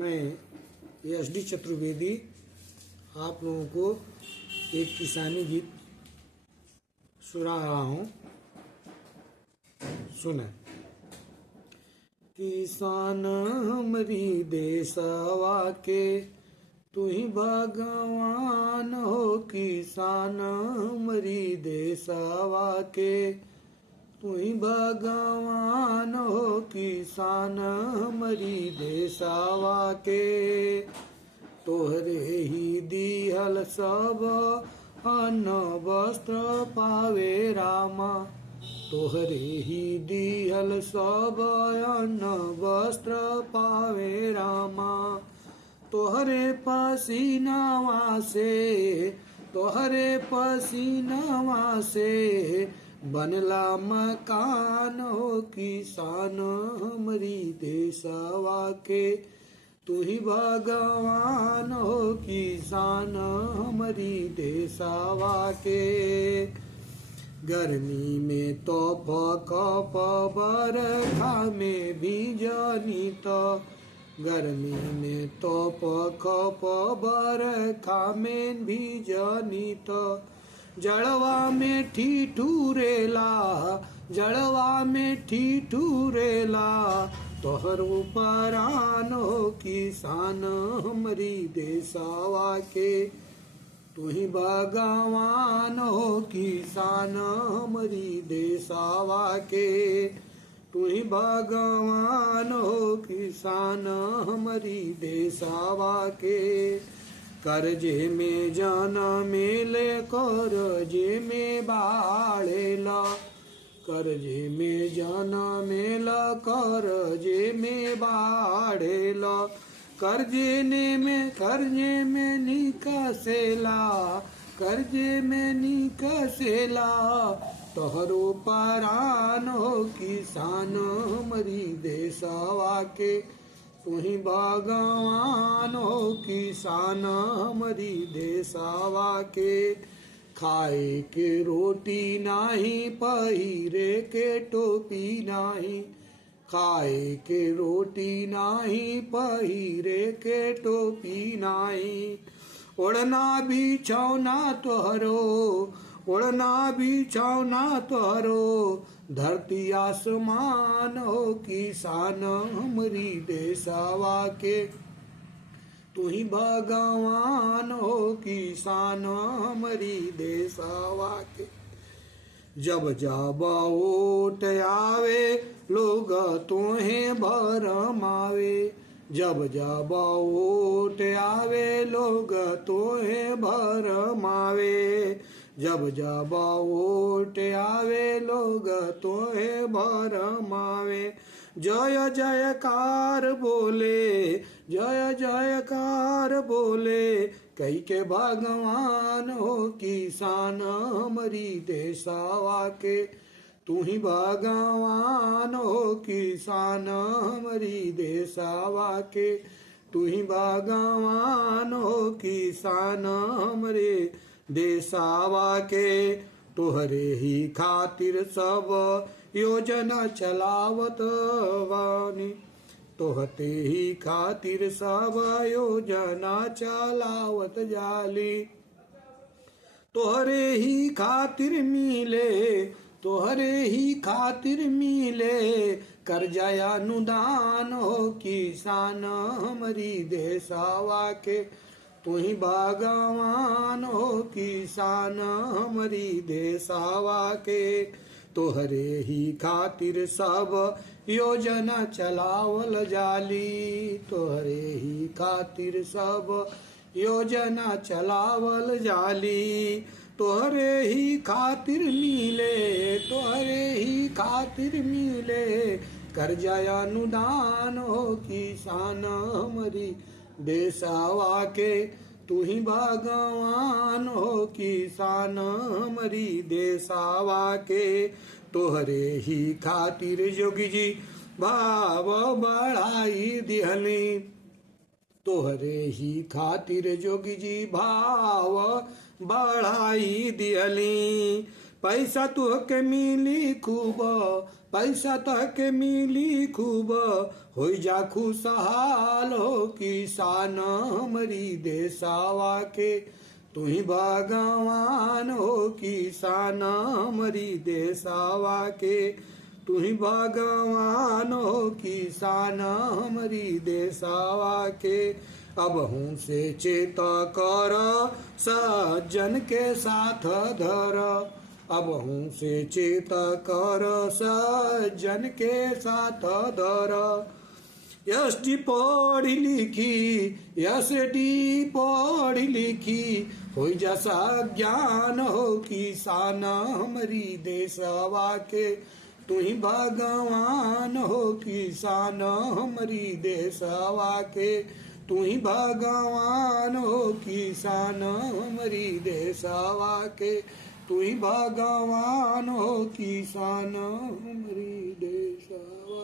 मैं एस.डी. चतुर्वेदी आप लोगों को एक किसानी गीत सुना रहा हूँ। सुने। किसान हमरी देशवा के तू ही भगवान हो, किसान हमरी देशवा के तू ही भगवान हो, किसान हमरी देशवा के तोहरे ही दिहल सब अन्न वस्त्र पावे रामा, तोहरे ही दिहल सब अन्न वस्त्र पावे रामा, तोहरे पसीनावा से बनला मकान हो, किसान हमरी देशवा के तू ही भगवान हो, किसान हमरी देशवा के गर्मी में तो कप बरखा में भीजनी तो, गर्मी में तो कप बरखा में भीजनी तो, जड़वा में ठिठुरेला तोहर उपरान हो, किसान हमरी देशवा के तू ही भगवान हो, किसान हमरी देशवा के तू ही भगवान हो, किसान हमरी देशवा के कर्जे में जनमेले कर्जे में बाढ़ेला, कर्जे में जनमेला कर्जे में बाढ़ेला, कर्जे में निकसेला तोहरो परान हो, किसान हमरी देशवा के तू ही भगवान हो, किसान हमरी देशवा के खाए के रोटी नाही, पहिरे के टोपी नाही, खाए के रोटी नाही, पहिरे के टोपी नाही, ओढ़ना बिछौना तोहरो धरती आसमान हो, किसान हमरी देशवा के तू ही भगवान हो, किसान हमरी देशवा के जब वोट आवे लोग तोहें भरमावे, जब वोट आवे लोग तोहें भरमावे, जब वोट आवे लोग तोहें भरमावे, जय जयकार बोले कई के भगवान हो, किसान हमरी देशवा के तू ही भगवान हो, किसान हमरी देशवा के तू ही भगवान हो, किसान हमरे देशवा के तोहरे ही खातिर सब योजना चलावत बानी, तोहते ही खातिर सब योजना चलावत जाली, तोहरे ही खातिर मिले कर्जा अनुदान हो, किसान हमरी देशवा के तू ही भगवान हो, किसान हमरी देशवा के तोहरे ही खातिर सब योजना चलावल जाली, तोहरे ही खातिर सब योजना चलावल जाली, तोहरे ही खातिर मिले कर्जा अनुदान हो, किसान हमरी देशवा के तू ही भगवान हो, किसान हमरी देशवा के तोहरे ही खातिर जोगी जी भाव बढ़ाई दिहली, तोहरे ही खातिर जोगी जी भाव बढ़ाई दिहली, पैसा तुहके मिली खूब पैसा तक मिली खूब हो जा खुशहाल हो किसान हमरी देशवा के तू ही भगवान हो किसान हमरी देशवा के तू ही भगवान हो किसान हमरी देशवा के अब हूँ से चेत कर सज्जन के साथ धर अब हूँ से चेत कर सज्जन के साथ धर एसडी पढ़ी लिखी एसडी पढ़ी लिखी हो जैसा ज्ञान हो किसान हमारी देशवा के तू ही भगवान हो किसान हमारी देशवा के तू ही भगवान हो किसान हमारी देशवा के तू ही भगवान हो किसान हमारी देशवा